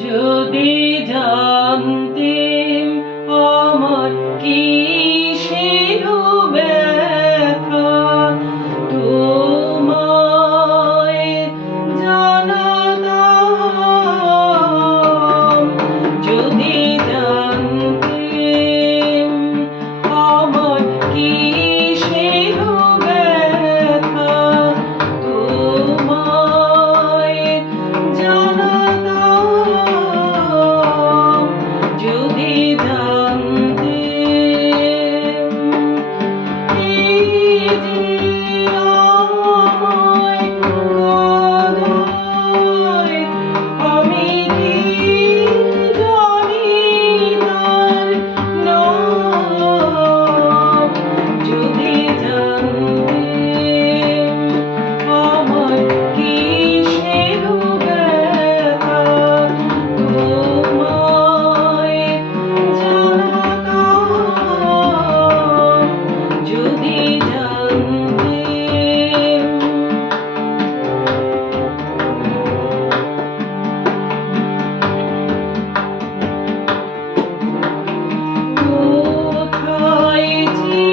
যদি জানতেম আমার কিসের ব্যথা, তোমায় জানাতাম। যদি জানতেম আমার কিসের ব্যথা, তোমায় জানাতাম। যদি জানতেম এই যে আমায় কাঁদায়, আমি কি জানি তার নাম। যদি জানতেম আমার কিসের ব্যথা, তোমায় জানাতাম। যদি জানতেম কোথায় যে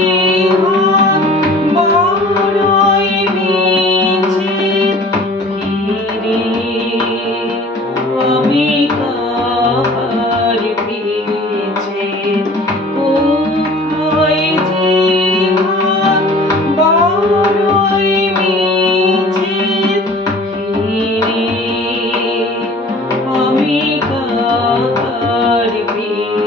হাত বাড়াই মিছে ফিরে, আমি কার পিছে। কোথায় যে হাত বাড়াই মিছে ফিরে, আমি কার পিছে।